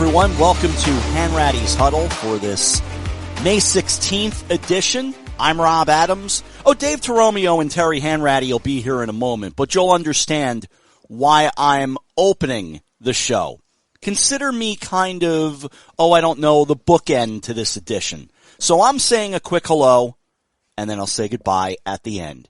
everyone. Welcome to Hanratty'S Huddle for this May 16th edition. I'm Rob Adams. Dave Toromeo and Terry Hanratty will be here in a moment, but you'll understand why I'm opening the show. Consider me kind of, the bookend to this edition. So I'm saying a quick hello, and then I'll say goodbye at the end.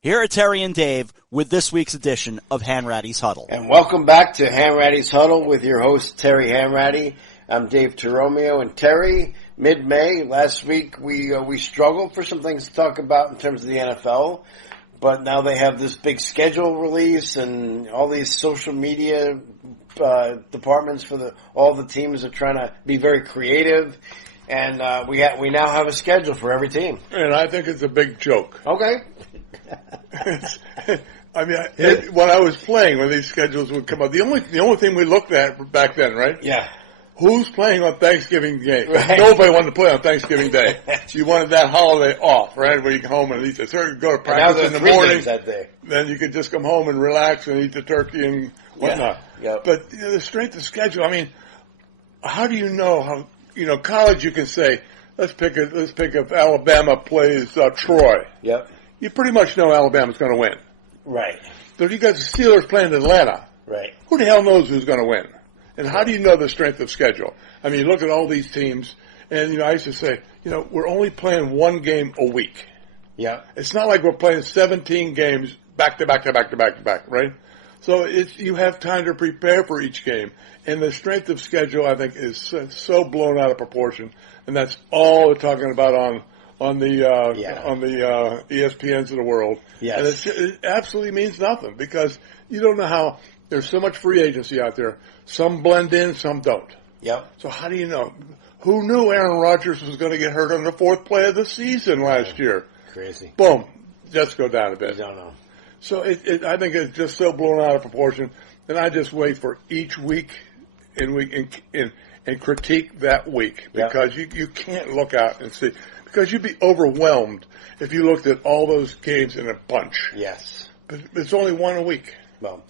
Here are Terry and Dave with this week's edition of Hanratty'S Huddle. And welcome back to Hanratty'S Huddle with your host, Terry Hanratty. I'm Dave Toromeo. And Terry, mid-May, last week we struggled for some things to talk about in terms of the NFL. But now they have this big schedule release and all these social media departments for all the teams are trying to be very creative. And we now have a schedule for every team. And I think it's a big joke. Okay. When I was playing, when these schedules would come out, the only thing we looked at back then, right? Yeah. Who's playing on Thanksgiving Day? Right. Nobody wanted to play on Thanksgiving Day. You wanted that holiday off, right? Where you come home and eat go to practice in the morning. That day. Then you could just come home and relax and eat the turkey and whatnot. Yeah. Yep. But the strength of schedule. How do you know how? College. You can say, let's pick if Alabama plays Troy. Yep. You pretty much know Alabama's going to win. Right. So if you got the Steelers playing Atlanta, right? Who the hell knows who's going to win? And how do you know the strength of schedule? You look at all these teams, and I used to say, we're only playing one game a week. Yeah. It's not like we're playing 17 games back to back to back to back to back, right? So you have time to prepare for each game, and the strength of schedule, I think, is so blown out of proportion, and that's all they're talking about on the ESPNs of the world. Yes. And it absolutely means nothing because you don't know how there's so much free agency out there. Some blend in, some don't. Yep. So how do you know? Who knew Aaron Rodgers was going to get hurt on the fourth play of the season last year? Crazy. Boom. Just go down a bit. You don't know. So I think it's just so blown out of proportion, and I just wait for each week and critique that week because you can't look out and see. Because you'd be overwhelmed if you looked at all those games in a bunch. Yes. But it's only one a week. Well,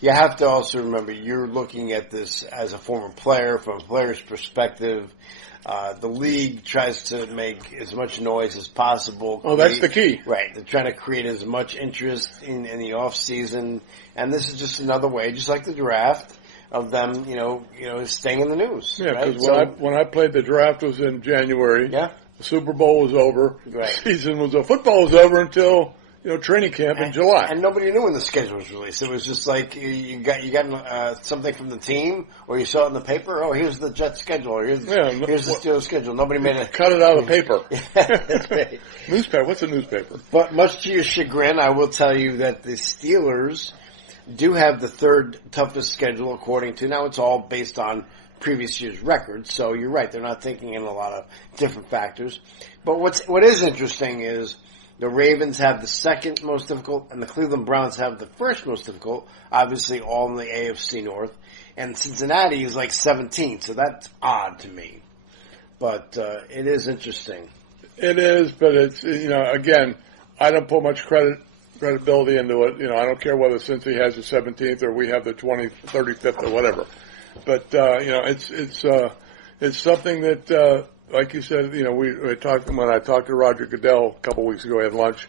you have to also remember you're looking at this as a former player, from a player's perspective. The league tries to make as much noise as possible. Oh, that's the key. Right. They're trying to create as much interest in the off season. And this is just another way, just like the draft, of them, staying in the news. Yeah, because right? when I played, the draft was in January. Yeah. The Super Bowl was over. Right. Season was over. Football was over until training camp in July. And nobody knew when the schedule was released. It was just like you got something from the team, or you saw it in the paper. Oh, here's the Jets schedule, or here's the Steelers schedule. Nobody made it. Cut it out of the paper. That's right. Newspaper. What's a newspaper? But much to your chagrin, I will tell you that the Steelers do have the third toughest schedule, according to. Now it's all based on previous year's records, so you're right. They're not thinking in a lot of different factors. But what is interesting is the Ravens have the second most difficult, and the Cleveland Browns have the first most difficult, obviously all in the AFC North. And Cincinnati is like 17th, so that's odd to me. But it is interesting. It is, but it's, again, I don't put much credibility into it. I don't care whether Cincy has the 17th or we have the 35th or whatever. But it's something that, like you said, we talked when I talked to Roger Goodell a couple weeks ago. I had lunch,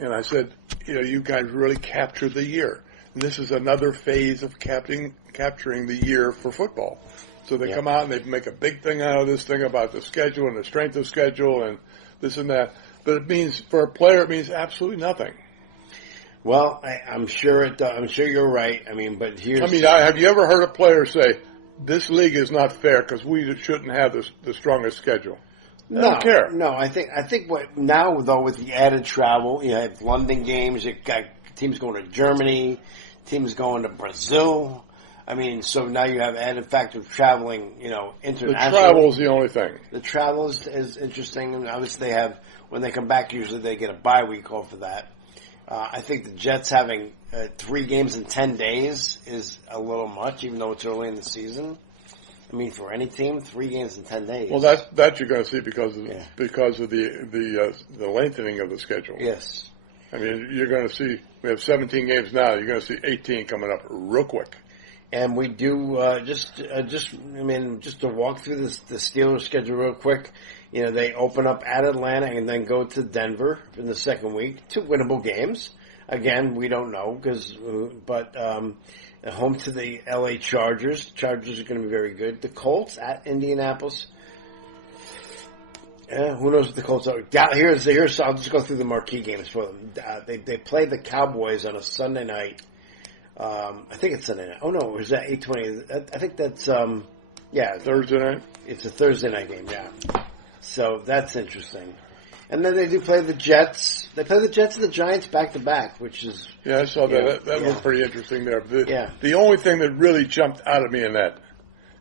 and I said, you guys really captured the year, and this is another phase of capturing the year for football. So they come out and they make a big thing out of this thing about the schedule and the strength of schedule and this and that. But it means for a player, it means absolutely nothing. Well, I'm sure it does. I'm sure you're right. But here's. Have you ever heard a player say, "This league is not fair because we shouldn't have the strongest schedule"? I don't care. No, I think what now though with the added travel, you have London games. You got teams going to Germany, teams going to Brazil. So now you have added factor of traveling. Internationally. The travel is the only thing. The travel is interesting, and obviously they have when they come back. Usually they get a bye week off of that. I think the Jets having 3 games in 10 days is a little much, even though it's early in the season. For any team, 3 games in 10 days. Well, that you're going to see because of the lengthening of the schedule. Yes. You're going to see we have 17 games now. You're going to see 18 coming up real quick. And we do just to walk through the Steelers schedule real quick. You know, they open up at Atlanta and then go to Denver in the second week. 2 winnable games. Again, we don't know but home to the LA Chargers. Chargers are going to be very good. The Colts at Indianapolis. Who knows what the Colts are? Here's I'll just go through the marquee games for them. They play the Cowboys on a Sunday night. I think it's Sunday night. Oh no, is that 8:20? I think that's Thursday night. It's a Thursday night game, yeah. So that's interesting. And then they do play the Jets. They play the Jets and the Giants back to back, which is I saw that. That was pretty interesting there. The only thing that really jumped out at me in that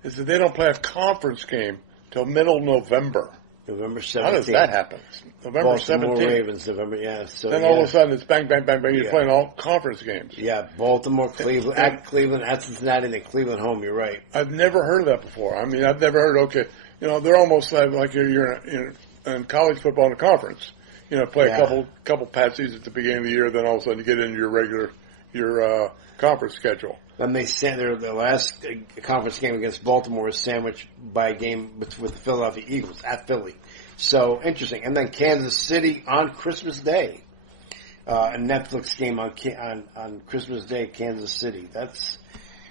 is that they don't play a conference game till middle November. November 17th. How does that happen? November 17th. Ravens, November, yeah. So, then all of a sudden it's bang, bang, bang, bang. You're playing all conference games. Yeah, Baltimore, Cleveland, at Cleveland, at Cincinnati, and then Cleveland home. You're right. I've never heard of that before. I mean, I've never heard, they're almost like you're in college football in a conference. You know, play a couple patsies at the beginning of the year, then all of a sudden you get into your regular, conference schedule. Then the last conference game against Baltimore was sandwiched by a game with the Philadelphia Eagles at Philly. So interesting. And then Kansas City on Christmas Day, a Netflix game on Christmas Day, Kansas City.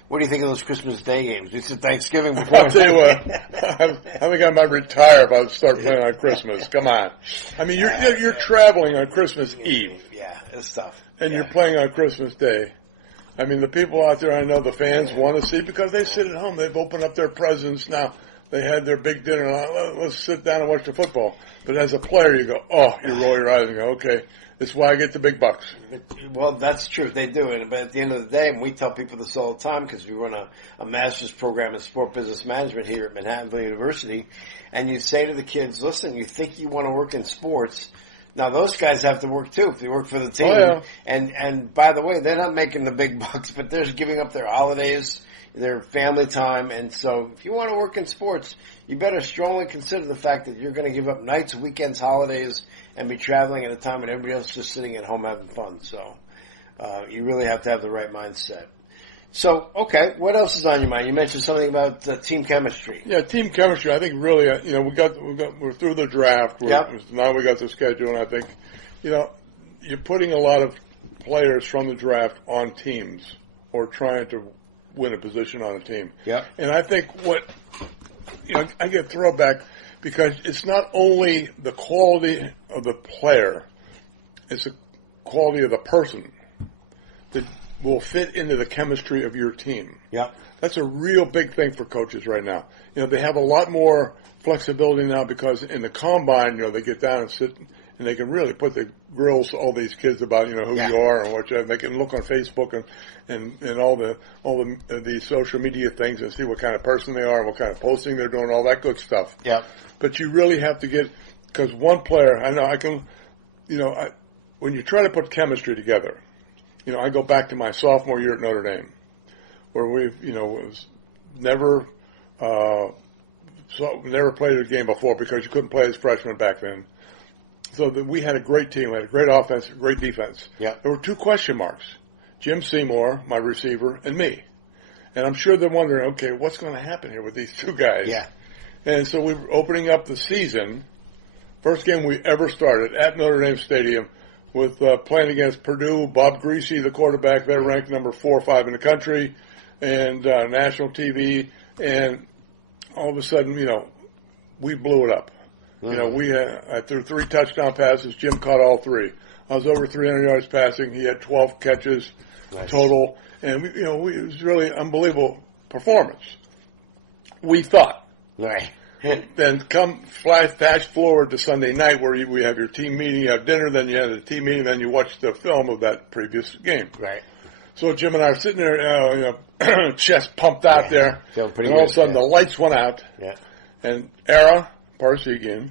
What do you think of those Christmas Day games? It's Thanksgiving before. I'll tell you what, I think I might retire if I start playing on Christmas. Come on. I mean, you're traveling on Christmas Eve. Yeah, it's tough. And you're playing on Christmas Day. I mean, the people out there, I know the fans want to see because they sit at home. They've opened up their presents now. They had their big dinner. Let's sit down and watch the football. But as a player, you go, you roll your eyes and go, okay, this is why I get the big bucks. Well, that's true. They do it. But at the end of the day, and we tell people this all the time because we run a master's program in sport business management here at Manhattanville University, and you say to the kids, listen, you think you want to work in sports. Now, those guys have to work, too, if they work for the team. Oh, yeah. And by the way, they're not making the big bucks, but they're giving up their holidays, their family time. And so if you want to work in sports, you better strongly consider the fact that you're going to give up nights, weekends, holidays, and be traveling at a time when everybody else is just sitting at home having fun. So you really have to have the right mindset. So, okay, what else is on your mind? You mentioned something about team chemistry. Yeah, team chemistry. I think really, we're through the draft. Now we got the schedule, and I think, you're putting a lot of players from the draft on teams or trying to win a position on a team. Yeah. And I think I get throwback because it's not only the quality of the player, it's the quality of the person that will fit into the chemistry of your team. Yeah. That's a real big thing for coaches right now. They have a lot more flexibility now because in the combine, they get down and sit and they can really put the grills to all these kids about, who you are and what you have. They can look on Facebook and all the social media things and see what kind of person they are and what kind of posting they're doing, all that good stuff. Yeah. But you really have to because one player, I know I can, when you try to put chemistry together, I go back to my sophomore year at Notre Dame, where we've, was never played a game before because you couldn't play as freshmen back then. So we had a great team, we had a great offense, great defense. Yeah. There were 2 question marks: Jim Seymour, my receiver, and me. And I'm sure they're wondering, okay, what's going to happen here with these 2 guys? Yeah. And so we were opening up the season, first game we ever started at Notre Dame Stadium, with playing against Purdue. Bob Greasy, the quarterback, they're ranked number 4 or 5 in the country, and national TV. And all of a sudden, we blew it up. Mm-hmm. I threw 3 touchdown passes. Jim caught all 3. I was over 300 yards passing. He had 12 catches total, and it was really unbelievable performance. We thought. Right. Then flash forward to Sunday night where we have your team meeting, you have dinner, then you have a team meeting, then you watch the film of that previous game. Right. So Jim and I are sitting there, chest pumped out there, and all of a sudden the lights went out, and Ara Parsegian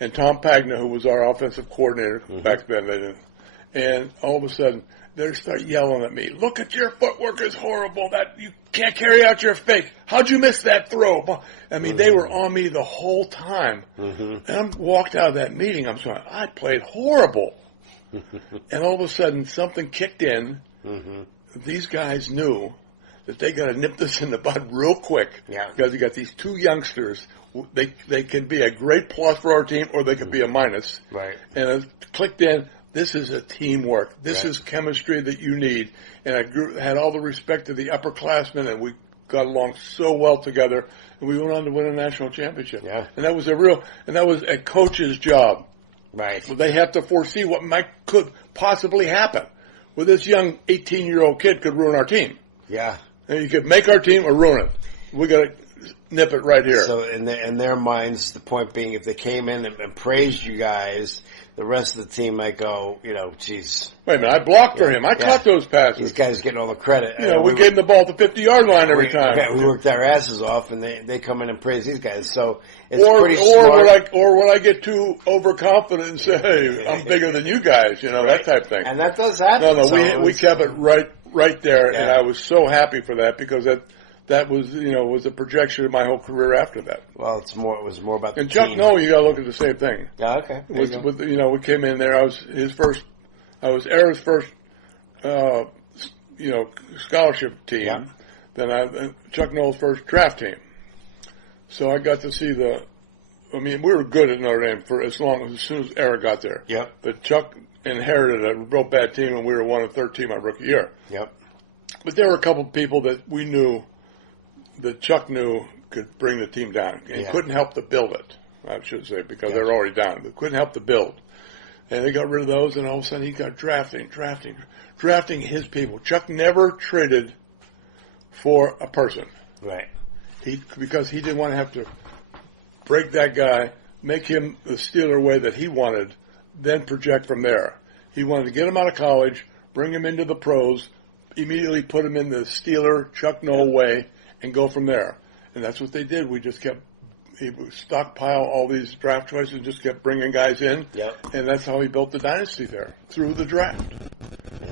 and Tom Pagna, who was our offensive coordinator back then, and all of a sudden they start yelling at me, "Look at your footwork is horrible. That you can't carry out your fake. How'd you miss that throw?" I mean, they were on me the whole time. And I walked out of that meeting. I'm saying, I played horrible. And all of a sudden, something kicked in. These guys knew that they got to nip this in the bud real quick. Yeah. Because you got these two youngsters. They can be a great plus for our team, or they could be a minus. Right. And it clicked in. This is a teamwork. This is chemistry that you need. And I had all the respect to the upperclassmen, and we got along so well together. And we went on to win a national championship. Yeah. And that was a coach's job. Right. So they have to foresee what could possibly happen. Well, this young 18-year-old kid could ruin our team. Yeah. And you could make our team or ruin it. We got to nip it right here. So in their minds, the point being, if they came in and praised you guys, the rest of the team might go, geez. Wait a minute, I blocked for him. I caught those passes. These guys getting all the credit. We gave them the ball at the 50-yard line every time. We worked our asses off, and they come in and praise these guys. So it's pretty smart. Or would I get too overconfident and say, hey, I'm bigger than you guys, that type of thing. And that does happen. No, we kept it right there, and I was so happy for that because that was was a projection of my whole career after that. Well, it was more about the and Chuck team. Noll, you got to look at the same thing. Yeah, okay. We came in there. I was Era's first scholarship team. Yeah. Then Chuck Noll's first draft team. So I got to see we were good at Notre Dame for as soon as Era got there. Yep. But Chuck inherited a real bad team, and we were one of the third team my rookie year. Yep. But there were a couple of people that we knew, that Chuck knew could bring the team down. He couldn't help to build it, I should say, because they were already down. They couldn't help to build. And they got rid of those, and all of a sudden he got drafting his people. Chuck never traded for a person. Right. Because he didn't want to have to break that guy, make him the Steeler way that he wanted, then project from there. He wanted to get him out of college, bring him into the pros, immediately put him in the Steeler, Chuck Noll way, and go from there. And that's what they did. We just kept stockpile all these draft choices and just kept bringing guys in. Yep. And that's how he built the dynasty there, through the draft.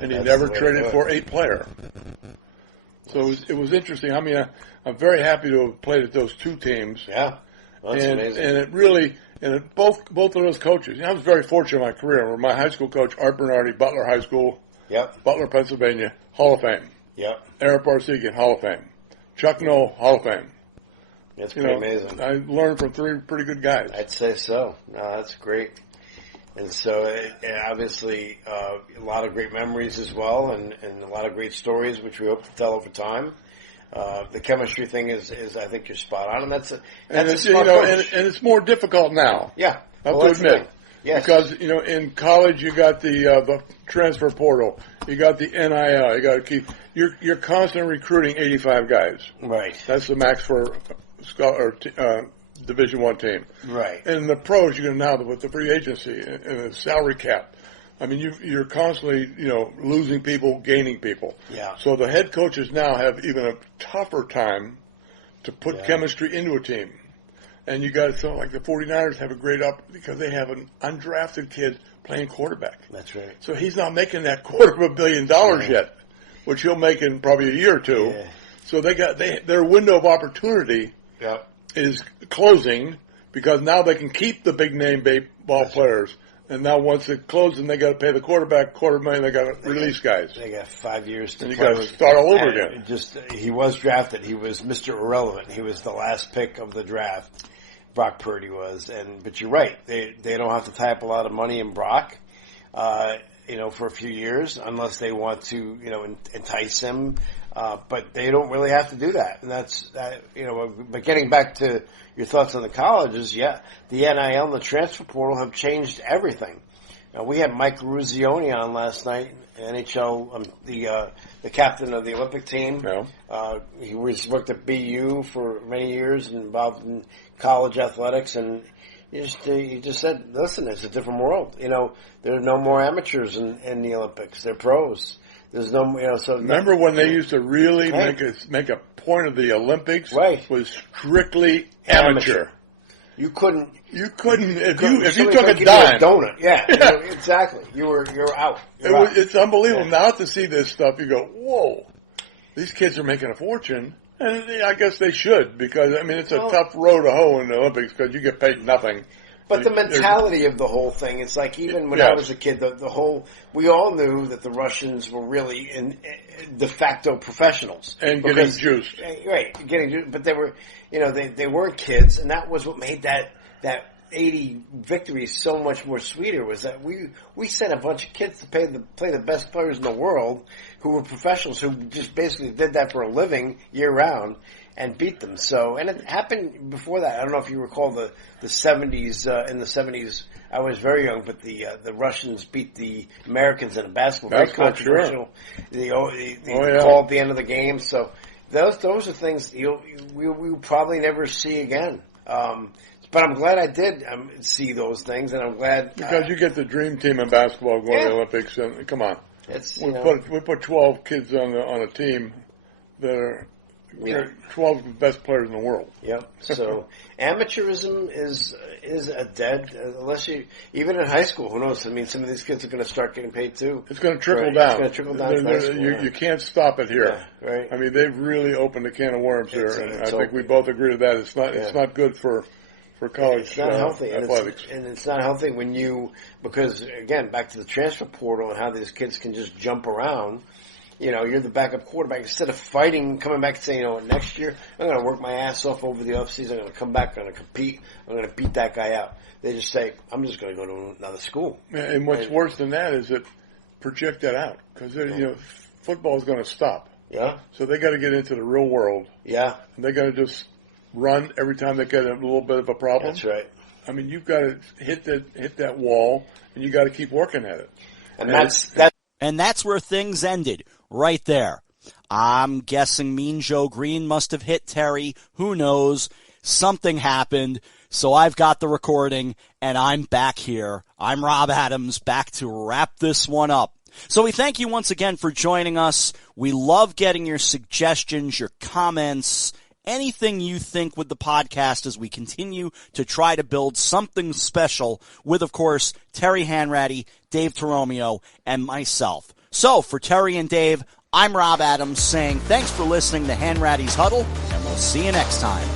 And he never traded for a player. So it was interesting. I mean, I'm very happy to have played at those two teams. Yeah. That's amazing. And it really, both of those coaches, I was very fortunate in my career. Where my high school coach, Art Bernardi, Butler High School, Butler, Pennsylvania, Hall of Fame. Yep. Eric Barsegian, Hall of Fame. Chuck Noll, Hall of Fame. That's pretty amazing. I learned from three pretty good guys. I'd say so. No, that's great. And so, obviously, a lot of great memories as well, and a lot of great stories, which we hope to tell over time. The chemistry thing is I think you're spot on, and that's a smart coach. And it's more difficult now. Yeah, I have to admit. Yes. Because in college you got the transfer portal, you got the NIL, you got to keep you're constantly recruiting 85 guys. Right. That's the max for Division I team. Right. And the pros, you're going to now with the free agency and the salary cap. I mean, you're constantly losing people, gaining people. Yeah. So the head coaches now have even a tougher time to put chemistry into a team. And you got something like the 49ers have a great because they have an undrafted kid playing quarterback. That's right. So he's not making that $250 million yet, which he'll make in probably a year or two. Yeah. So their window of opportunity is closing because now they can keep the big name ball players. And now once it closes, they got to pay the quarterback $250,000. They got to release guys. They got 5 years to and play. You got to start all over again. He was drafted. He was Mr. Irrelevant. He was the last pick of the draft. Brock Purdy was, but you're right. They don't have to tie up a lot of money in Brock, for a few years unless they want to, entice him. But they don't really have to do that. And that's, but getting back to your thoughts on the colleges, the NIL and the transfer portal have changed everything. We had Mike Ruzioni on last night, NHL, the captain of the Olympic team. Yeah. He worked at BU for many years and involved in college athletics, and he just said, listen, it's a different world. There are no more amateurs in the Olympics. They're pros. There's no, so. Remember when they used to really make a point of the Olympics was strictly amateur. You couldn't if you took a dime. Donut. Yeah, exactly. You're out. It's unbelievable now to see this stuff. You go, whoa, these kids are making a fortune, and I guess they should because it's a tough road to hoe in the Olympics because you get paid nothing, But the mentality of the whole thing, it's like even when I was a kid, we all knew that the Russians were really de facto professionals. And getting juiced. Right, getting juiced. But they were, they weren't kids, and that was what made that 80 victories so much more sweeter, was that we sent a bunch of kids to play the best players in the world who were professionals, who just basically did that for a living year round, and beat them. So, and it happened before that. I don't know if you recall the 70s. In the 70s, I was very young, but the Russians beat the Americans in a basketball. Very controversial. Sure. The call at the end of the game. So those are things we'll probably never see again. But I'm glad I did see those things, and I'm glad because you get the dream team in basketball going to the Olympics. And come on, we put 12 kids on a team that are 12 of the best players in the world. Yep. So amateurism is a dead, unless even in high school, who knows? I mean, some of these kids are going to start getting paid too. It's going to trickle down. It's going to trickle down to high school. You can't stop it here. Yeah, right. I mean, they've really opened a can of worms here, and I think we both agree to that. It's not good for college. It's not healthy, athletics. and it's not healthy because again, back to the transfer portal and how these kids can just jump around. You're the backup quarterback. Instead of coming back and saying, next year I'm going to work my ass off over the offseason. I'm going to come back. I'm going to compete. I'm going to beat that guy out. They just say, I'm just going to go to another school. And what's worse than that is that project that out, because football is going to stop. Yeah. So they got to get into the real world. Yeah. And they got to just run every time they get a little bit of a problem. That's right. I mean, you've got to hit that wall, and you got to keep working at it. And that's where things ended, right there. I'm guessing Mean Joe Green must have hit Terry. Who knows? Something happened. So I've got the recording, and I'm back here. I'm Rob Adams, back to wrap this one up. So we thank you once again for joining us. We love getting your suggestions, your comments, anything you think with the podcast as we continue to try to build something special with, of course, Terry Hanratty, Dave Toromio, and myself. So for Terry and Dave, I'm Rob Adams saying thanks for listening to Hanratty'S Huddle, and we'll see you next time.